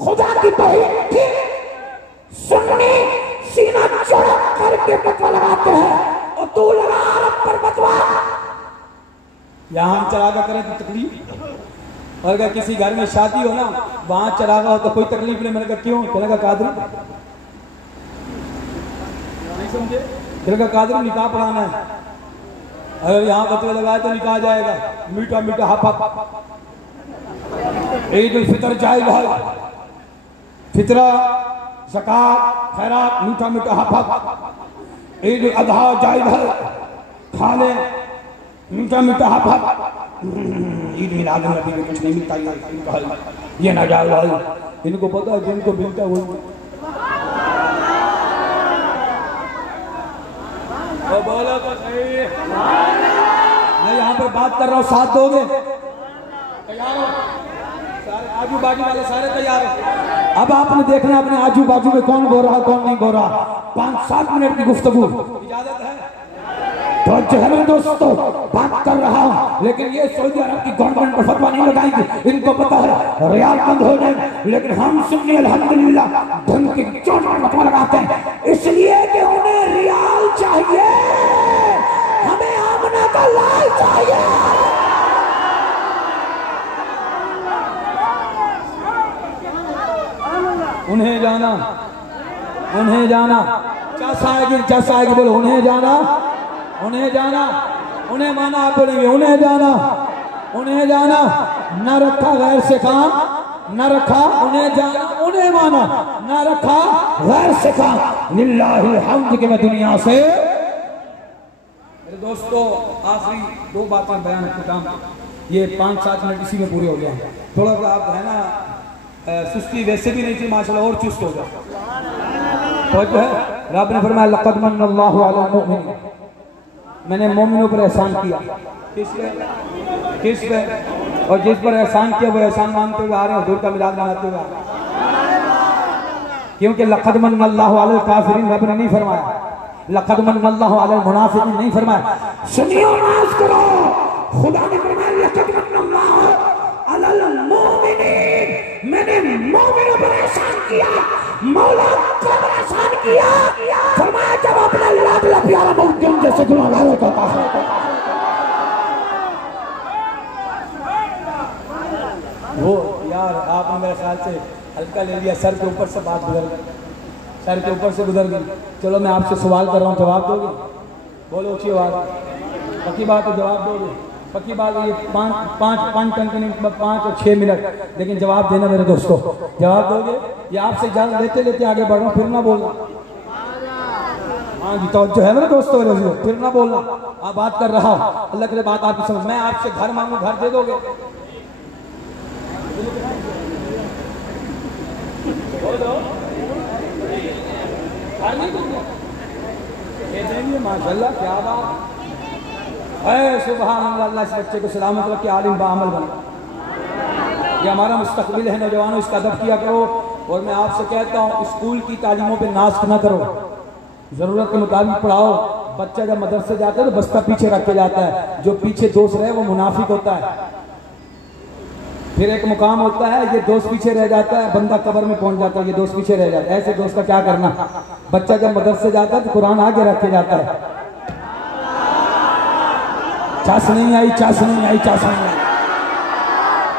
खुदा की तौहीन की, सुन्नी सीना चौड़ा करके फतवा लगाते हैं और तू लगा अरब पर फतवा। यहां हम चरागा करें तो तकलीफ, और अगर किसी घर में शादी हो ना वहां चरागा हो तो कोई तकलीफ नहीं। मैंने कहा क्यों? कहने का कादरी नहीं समझे, कहने का कादरी निकाह पढ़ाना है, अगर यहाँ फतवा लगाए तो निकाह जाएगा। मीठा मीठा हाफ ईद उल फितर जायज है, फितरा ज़कात खैरात मीठा मीठा हाफ। ईद उल अज़हा जायज है, खा ले मीठा मीठा हाफ। ईद मिलाद नबी में कुछ नहीं मिलता, ये ना जायज है। इनको पता है जिनको मिलता है वो बोलो तो सही। मैं यहाँ पर बात कर रहा हूँ, साथ दोगे? तैयार हो? सारे आजू बाजू वाले सारे तैयार हो? अब आपने देखना अपने आजू बाजू में कौन बोल रहा कौन नहीं बोल रहा। 5-7 मिनट की गुफ्तगू इजाजत है? तो जो है मेरे दोस्तों बात कर रहा हूँ, लेकिन ये सऊदी अरब की गवर्नमेंट पर फतवा नहीं लगाएंगे, इनको पता है रियाल बंद हो जाए, लेकिन हम सुन्नी अल्हम्दुलिल्लाह धन की चोट पर फतवा लगाते हैं, इसलिए कि उन्हें रियाल चाहिए, हमें आमना का लाल चाहिए। उन्हें जाना, उन्हें जाना, चाचा आएगी बोलो, उन्हें जाना, उन्हें जाना, उन्हें माना, आप बोलेंगे उन्हें जाना, उन्हें जाना, न रखा गैर से काम, न रखा उन्हें जाना, उन्हें माना, न रखा गैर से काम। लिल्लाहिल हम्द के मैं दुनिया से मेरे दोस्तों आखिरी दो बातें बयान करता, ये 5-7 मिनट इसी में पूरे हो गए। थोड़ा सा आप है ना सुस्ती वैसे भी नहीं थी, माशाल्लाह और चुस्त हो गया। तो जो है रब ने फरमाया लक़द मन्नल्लाहु अलल मुमिनीन, मैंने मोमिनों पर एहसान किया। किस पे? और जिस पर एहसान किया वो एहसान मानते हुए आ रहे हैं, हुजूर का मिलाद मनाते हुए आ रहे हैं। क्योंकि लक़द मन्नल्लाहु अलल काफिरीन रब ने नहीं फरमाया, लक़द मन्नल्लाहु अलल मुनाफ़िक़ीन नहीं फरमाया। सुनियो नाज़ करो, खुदा ने फरमाया लक़द मन्नल्लाहु अलल मुमिनीन, मैंने मोमिनों पर एहसान किया। मौला कब एहसान किया? फरमाया जब अपना लाडला प्यारा मौजूद जैसे गुनाहगारों का है। वो यार आपने मेरे ख्याल से हल्का ले लिया, सर के ऊपर से बात गुजर गई, सर के ऊपर से गुजर गई। चलो मैं आपसे सवाल कर रहा हूँ, जवाब दोगे? बोलो ऊँची आवाज़, पक्की बात है, जवाब दोगे? पक्की बात है, ये 5 और 6 मिनट, लेकिन जवाब देना मेरे दोस्तों, जवाब दोगे? या आपसे इजाज़त लेते लेते आगे बढ़ रहा हूँ, फिर ना बोलना। हाँ जी, तो जो है मेरे दोस्तों फिर ना बोलना। आप बात कर रहा हूँ, अल्लाह के लिए बात आपकी समझ। मैं आपसे घर मांगू, घर दे दोगे? देंगे, माशाल्लाह, क्या बात है, सुभान अल्लाह। इस बच्चे को सलामत रख के आलिम बाअमल बना, ये हमारा मुस्तकबिल है। नौजवानों, इसका अदब किया करो। और मैं आपसे कहता हूँ स्कूल की तालीमों पे नाश ना करो, ज़रूरत के मुताबिक पढ़ाओ। बच्चा जब मदरसे जाता है तो बस्ता पीछे रख के जाता है, जो पीछे दोस्त रहे वो मुनाफिक होता है। फिर एक मुकाम होता है, ये दोस्त पीछे रह जाता है, बंदा कब्र में पहुंच जाता है, ये दोस्त पीछे रह जाता है। ऐसे दोस्त का क्या करना? बच्चा जब मदरसे जाता है तो कुरान आगे रख के जाता है। चास नहीं आई, चास नहीं आई, चास नहीं आई।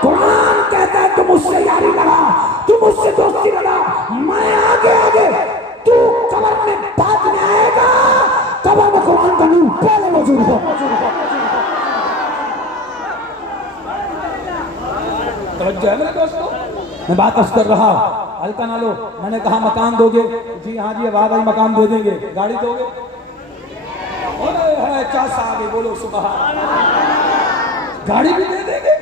कुरान कहता है तू मुझसे यारी लगा, तू मुझसे दोस्ती लगा, मैं आगे आगे, तू कब्र में बाद में आएगा। कब्र में कुरान का नूर पहले मौजूद हो। मेरे दोस्तों, मैं बात कर रहा, हल्का ना लो। मैंने कहा मकान दोगे? जी हाँ जी, आवाज आई, मकान दे देंगे। गाड़ी दोगे? चाचा आगे बोलो सुभान, गाड़ी भी दे देंगे।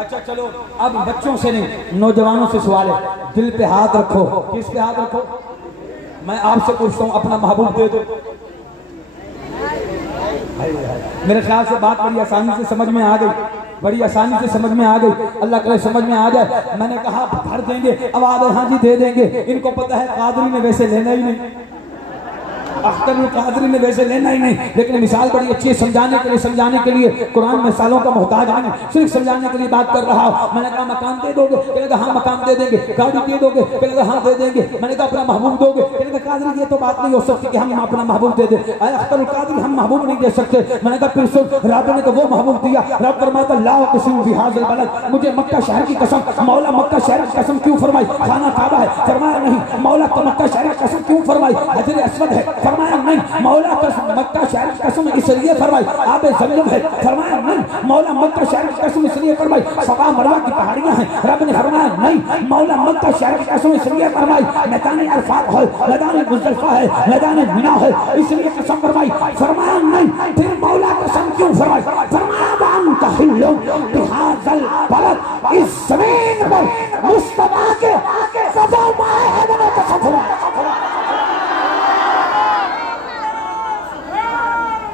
अच्छा चलो, अब बच्चों से नहीं, नौजवानों से सवाल है। दिल पे हाथ रखो। किस पे हाथ रखो? मैं आपसे पूछता हूँ, अपना महबूब दे दो। मेरे ख्याल से बात बड़ी आसानी से समझ में आ गई, बड़ी आसानी से समझ में आ गई। अल्लाह करे समझ में आ जाए। मैंने कहा घर देंगे, आवाज हाँ जी दे देंगे। इनको पता है कादरी ने वैसे लेना ही नहीं, अख्तरुल कादरी ने वैसे लेना ही नहीं, लेकिन मिसाल बड़ी अच्छी है समझाने के लिए कुरान मिसालों का मोहताज नहीं, सिर्फ समझाने के लिए बात कर रहा हूँ। मैंने कहा मकान दे दोगे? कहने का हाँ मकान दे देंगे। गाड़ी दे दोगे? कहने का हाँ दे देंगे। मैंने कहा अपना महबूब दोगे? कहने का कादरी ये तो बात नहीं हो सकती कि हम अपना महबूब दे दें। अख्तरुल कादरी हम महबूब नहीं दे सकते। मैंने कहा फिर सुन, रब ने तो वो महबूब दिया। रब फरमाता ला उक़सिमु बिहाज़िल बलद, मुझे मक्का शहर की कसम। मौला मक्का शहर की कसम क्यों फरमाई? खाना काबा है? फरमाया नहीं। मौला तो मक्का शहर की कसम क्यों फरमाई? हजर अस्वद है? फरमाया नहीं। मौला मक्का शहर की कसम इसलिए फरमाई आबे ज़मज़म है? फरमाया नहीं। मौला मक्का शहर की कसम इसलिए फरमाई सफा मरवा की पहाड़ियां हैं? रब ने फरमाया नहीं। मौला मक्का शहर की कसम इसलिए फरमाई मैदान अरफात है, मैदान मुज़दलिफा है, मैदान मिना है, इसलिए कसम फरमाई। फरमाया नहीं। फिर मौला कसम क्यों फरमाई? फरमाया वअन्त हिल्लुम बिहाज़ल बलद, इस ज़मीन पर मुस्तफा के कदम आए हैं। मैंने कसम फरमाई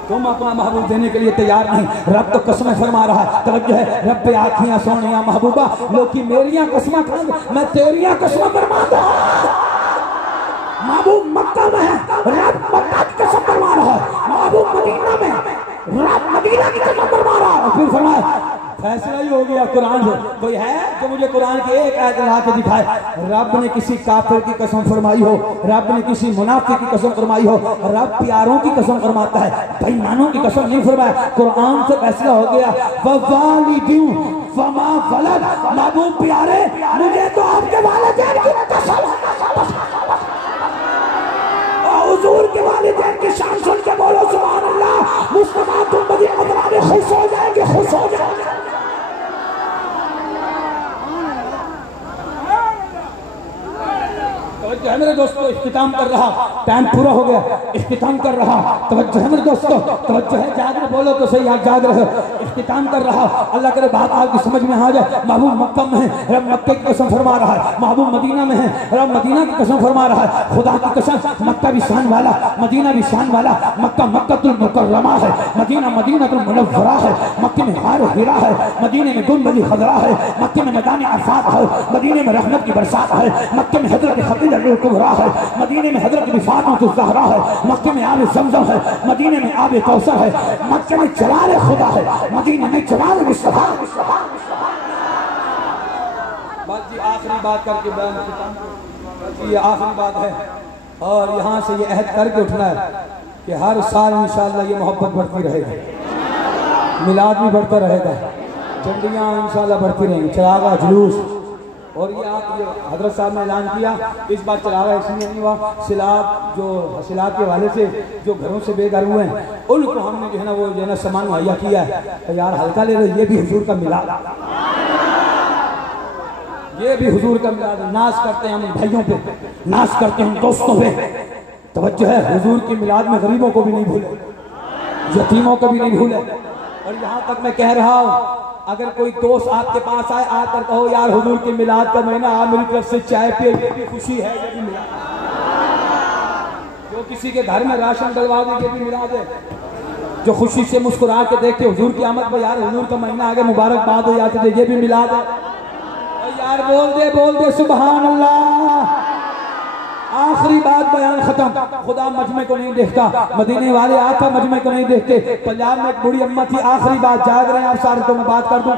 तुम अपना महबूब देने के लिए तैयार नहीं। रब तो कसमें फरमा रहा है, तवज्जो है। रब पे आँखियां सोनिया महबूबा, लोग की मेरियां कसमें खाएंगे, मैं तेरियां कसमें फरमा दूं। महबूब मक्का में है, रब मक्का की कसम फरमा रहा है। महबूब मदीना में, रब मदीना की कसम फरमा रहा। और फिर फरमाया फैसला ही हो गया कुरान से। कोई है जो मुझे कुरान की एक आयत ला के दिखाए रब ने किसी काफिर की कसम फरमाई हो, रब ने किसी मुनाफिक की कसम फरमाई हो। रब प्यारों की कसम फरमाता है, बेईमानों की कसम नहीं फरमाया। कुरान से फैसला हो गया ववालिदिन फमा वलद। महबूब प्यारे मुझे तो आपके वालिदैन की कसम, हुजूर के वालिदैन की शान सुन के बोलो सुभान अल्लाह। मुस्तफा तुम मदीना में खुश हो जाएंगे, खुश हो जाएंगे। तवज्जो है मेरे दोस्तों, इख्तिताम कर रहा, टाइम पूरा हो गया, इख्तिताम कर रहा। तवज्जो है मेरे दोस्तों, तवज्जो है, जाग रहे बोलो तो सही, आप जाग रहे हो। इख्तिताम कर रहा, अल्लाह करे बात आपकी समझ में आ जाए। महबूब मक्का में है, रब मक्के की कसम फरमा रहा है। महबूब मदीना में है, रब मदीना की कसम फरमा रहा है। खुदा की कसम मक्का भी शान वाला, मदीना भी शान वाला। मक्का मक्कतुल मुकर्रमा है, मदीना मदीनतुल मुनव्वरा है। मक्के में हार हीरा है, मदीने में गुंबद खज़रा है। मक्के में मैदान अरफात है, मदीने में रहमत की बरसात है। मक्के में हज़रत खदीजा कुबरा है, मदीने में हज़रत फातिमा ज़हरा है। मक्के में आब ज़मज़म है, मदीने में आब कौसर है। मक्के में जलाल खुदा है, मदीने में जलाल मुस्तफा। बात जी आखिरी बात करके बयान, ये आखिरी बात है और यहाँ से ये अहद करके उठना है कि हर साल इंशाअल्लाह ये मोहब्बत बढ़ती रहेगी, मिलाद भी बढ़ता रहेगा, झंडियाँ इंशाअल्लाह बढ़ती रहेंगी, चरागा जुलूस। और ये आप ये हजरत साहब ने ऐलान किया, इस बार चलावा इसलिए नहीं हुआ, सिलाब जो सिलाब के वाले से जो घरों से बेघर हुए हैं उनको हमने जो है ना वो जो है ना सामान मुहैया किया है। तो यार हल्का ले लो, ये भी हुजूर का मिलाद, ये भी हुजूर का मिलाद। नाज करते हैं हम भाइयों पे, नाज करते हैं हम दोस्तों पे। तवज्जो है, हुजूर की मिलाद में गरीबों को भी नहीं भूले, यतीमों को भी नहीं भूले। और यहाँ तक मैं कह रहा हूँ, अगर कोई दोस्त आपके पास आए, आकर कहो यार हुजूर के मिलाद का महीना, आप मेरी तरफ से चाय पिए, ये भी खुशी है, ये भी मिलाद। जो किसी के घर में राशन डलवा दे, ये भी मिलाद है। जो खुशी से मुस्कुरा के देखते हुजूर की आमद पर, यार हुजूर का महीना आगे मुबारकबाद हो जाती है, ये भी मिलाद है। और यार बोल दे सुभान अल्लाह। आखिरी बात बयान खत्म। खुदा मजमे को नहीं देखता, मदीने वाले आका मजमे को नहीं देखते। पंजाब में एक बूढ़ी अम्मा थी, आखिरी बात, जाग रहे हैं आप सारे तो मैं बात कर दूं,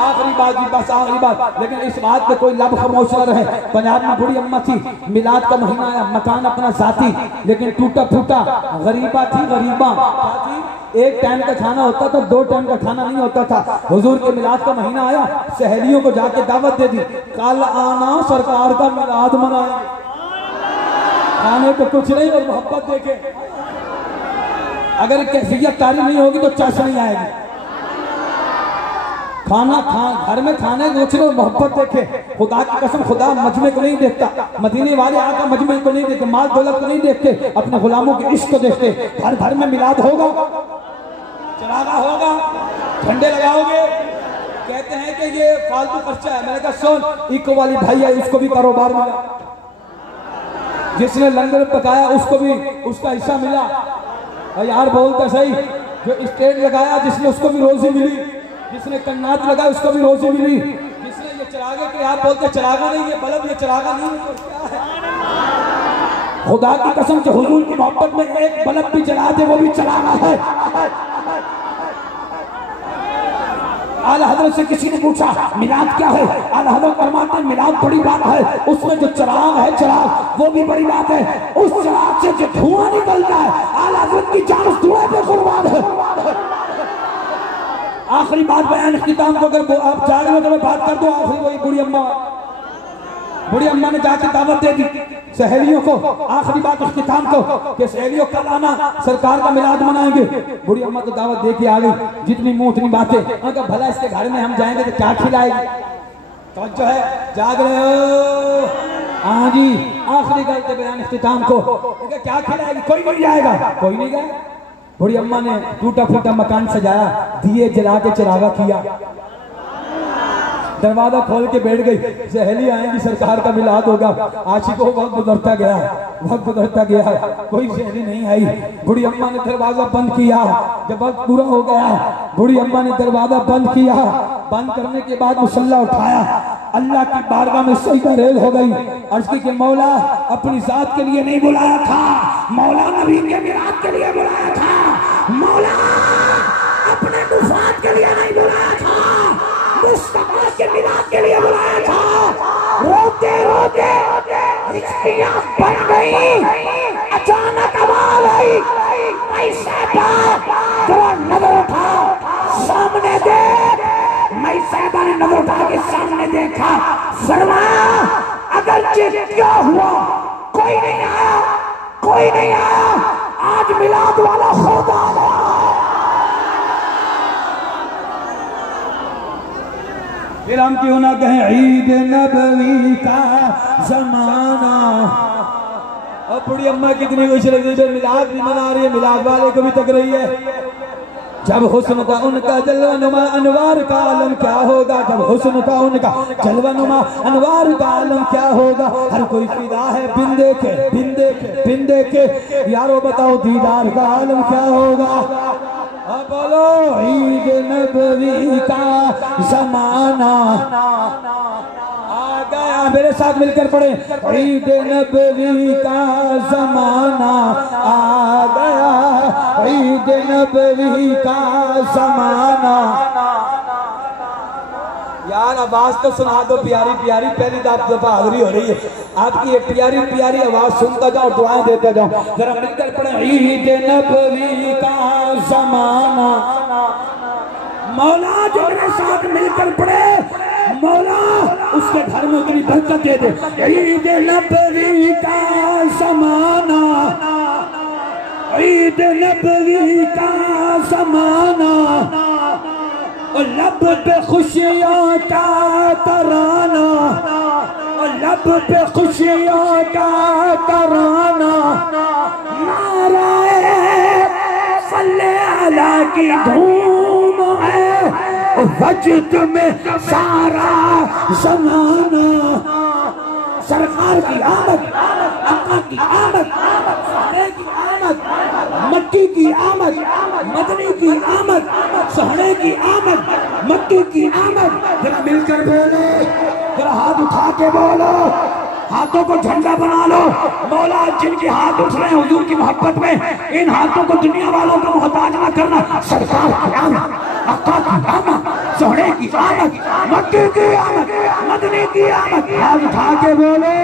आखिरी बात जी, बस आखिरी बात। लेकिन इस बात पे कोई लब खामोश न रहे। पंजाब में बूढ़ी अम्मा थी, मिलाद का महीना आया, मकान अपना साथी लेकिन टूटा फूटा, गरीबा थी, गरीबा थी। एक टाइम का खाना होता था, 2 टाइम का खाना नहीं होता था। हुजूर के मिलाद का महीना आया, सहेलियों को जाके दावत दे दी, कल आना सरकार का मिलाद मनाएंगे। खाने पे कुछ नहीं और मोहब्बत देके, अगर कैफियत तारी नहीं होगी तो चाश नहीं आएगी। खाना घर में खाने कुछ नहीं, मोहब्बत देखे। खुदा की कसम, खुदा मजमे को नहीं देखता, मदीने वाले आका मजमे को नहीं देखते, माल दौलत को नहीं देखते, अपने गुलामों के इश्क को देखते। घर घर में मिलाद होगा, चरागा होगा, झंडे लगाओगे, कहते हैं कि ये फालतू खर्चा है। मैंने कहा सुन, इको वाली भाई है, उसको भी कारोबार मिला, जिसने लंगर पकाया उसको भी उसका हिस्सा मिला। और यार बोलता सही, जो स्टेज लगाया जिसने उसको भी रोजी मिली, जिसने कन्नात लगाया उसको भी रोजी मिली, जिसने ये चरागे के आप बोलते चरागा नहीं, ये बल्ब, ये चरागा नहीं तो क्या है। खुदा की कसम से हुजूर की मोहब्बत में एक बल्ब भी जला दे वो भी चरागा है। आला हज़रत से किसी ने पूछा मिलाद क्या है, आला हज़रत फरमाते हैं मिलाद बड़ी बात है, उसमें जो चिराग है चिराग वो भी बड़ी बात है, उस चिराग से जो धुआं निकलता है आला हज़रत की जान उस धुएं पे कुर्बान है। आखिरी बात बयान इख्तिताम को अगर आप जा रहे हो तो मैं बात कर दूं। आखिरी वही बुढ़ी अम्मा ने जाके दावत दे दी सहेलियों को, आखिरी बात इख्तिताम को कि सहेलियों कल आना सरकार का मिलाद मनाएंगे। बुढ़ी अम्मा तो दावत दे के आ गई, जितनी मुंह उतनी बातें। अगर भला इसके घर में हम जाएंगे तो क्या खिलाएगी, तो जो है जाग रहे हो। हाँ जी, आखिरी गलत बयान इख्तिताम को, क्या खिलाएगी, कोई नहीं जाएगा, कोई नहीं गया। बुढ़ी अम्मा ने टूटा फूटा मकान सजाया, दिए जला के चिरागा किया, दरवाजा खोल के बैठ गई, सहेली आएंगी सरकार का मिलाद होगा। आशिकों वक्त गुजरता गया, वक्त गुजरता गया, कोई सहेली नहीं आई। बुढ़ी अम्मा ने दरवाजा बंद किया, जब वक्त पूरा हो गया बुढ़ी अम्मा ने दरवाजा बंद किया। बंद करने के बाद मुसल्ला उठाया, अल्लाह की बारगाह में सजदा रेज़ हो गई। अर्ज़ की कि मौला अपनी जात के लिए नहीं बुलाया था, मौला नबी के मिलाद के लिए बुलाया था। मौला अपने मुफाद के लिए नहीं बुलाया था, मुस्तफा के मिलाद के लिए बुलाया था। रोते रोते रिश्तियां बन गई, अचानक आवाज आई, ऐसे जरा नजर उठा सामने देख। मैं साहबा ने नजर उठा के सामने देखा, फरमाया अगर क्या हुआ, कोई नहीं आया, कोई नहीं आया, आज मिलाद वाला खुदा आया। फिर हम क्यों ना कहें ईद नबवी का जमाना। अब बूढ़ी अम्मा कितनी खुश रही है, मिलाद भी मना रही है, मिलाद वाले को भी तक रही है। जब हुस्न था उनका जलवानुमा अनवार का आलम क्या होगा, जब हुस्न था उनका जलवानुमा अनवार का आलम क्या होगा। हर कोई फिदा है बिन देखे, बिन देखे, बिन देखे, यारो बताओ दीदार का आलम क्या होगा। अब बोलो ईद नबवी का जमाना आ गया, मेरे साथ मिलकर पढ़े, ईद नबवी का जमाना आ गया, ईद नबवी का जमाना। यार आवाज तो सुना दो प्यारी प्यारी, पहली दफा हाजिरी हो रही है, आपकी ये प्यारी प्यारी आवाज सुनता जाओ, दुआएं देता जाओ, जरा मिलकर पढ़े ईद नबवी का जमाना। मौला जो मेरे साथ मिलकर पढ़े, मौला उसके घर में उतनी बरकत दे दे। ईद नबवी का जमाना, ईद नबवी का जमाना, और लब पे खुशियों का तराना, और लब पे खुशियों का तराना, नाराए सल्ले अला की धूम है वजद में सारा ज़माना। सरकार की आमद, आका की आमद, सहरे की आमद, मक्की की आमद, मदनी की आमद, सहरे की आमद, मक्की की आमद। जरा मिलकर बोलो, जरा हाथ उठा के बोलो, हाथों को झंडा बना लो। मौला जिनके हाथ उठ रहे हैं हुजूर की मोहब्बत में, इन हाथों को दुनिया वालों को मोहताज ना करना। सरकार की आमद, आका की आमद, सोहरे की आमद, मक्के की आमद, मदनी की आमद। हाथ उठा के बोलो,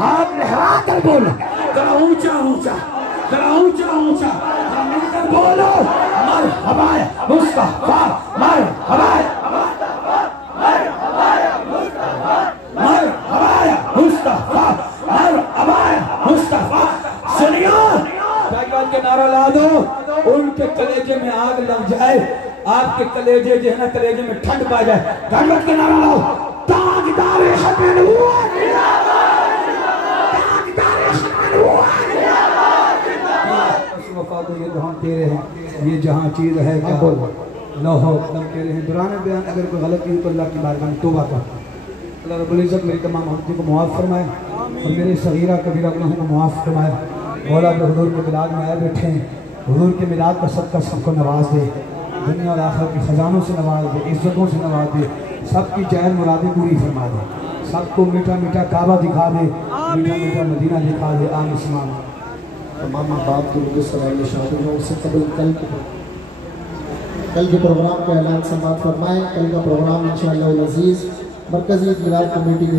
हाथ लहरा कर बोलो, जरा ऊंचा ऊंचा, जरा ऊंचा ऊंचा, जरा मिलकर बोलो, मरहबा मुस्तफा, मरहबा मुस्तफा, मुस्तफा। सुनियो बैकग्राउंड के नारा ला दो, उनके कलेजे में आग लग जाए, आपके कलेजे जो है ना कलेजे में ठंड पा जाए। बैकग्राउंड के नारा लाओ, ताजदार हसन हुआ, ताजदार हसन हुआ। ये जहां तेरे हैं, ये जहां चीज है क्या बोल लौहो कदम तेरे हैं। दुराने बयान अगर कोई गलती हुई तो अल्लाह की बारगाह में तौबा कर। अल्लाह रब्बुल इज़्ज़त मेरी तमाम गलतियों को मुआफ़ फरमाए और मेरे सगीरा कबीरा गुनाहों को मुआफ़ फरमाए। मौला जो हुजूर के मिलाद में आए बैठे हैं, हुजूर के मिलाद का सदका सबको नवाज दे, दुनिया और आखिरत के खजानों से नवाज दे, इज़्ज़तों से नवाज दे, सबकी जायज़ मुरादें पूरी फरमा दे, सबको मीठा मीठा काबा दिखा दे, मीठा मीठा मदीना दिखा दे। आमीन सुभान। तमाम बात को मुझे सवाल शामिल हो, उससे कबल कल के प्रोग्राम का ऐलान समाप्त फरमाएं। कल का प्रोग्राम इंशाअल्लाह अज़ीज़ मरकज़ी मिलाद कमेटी के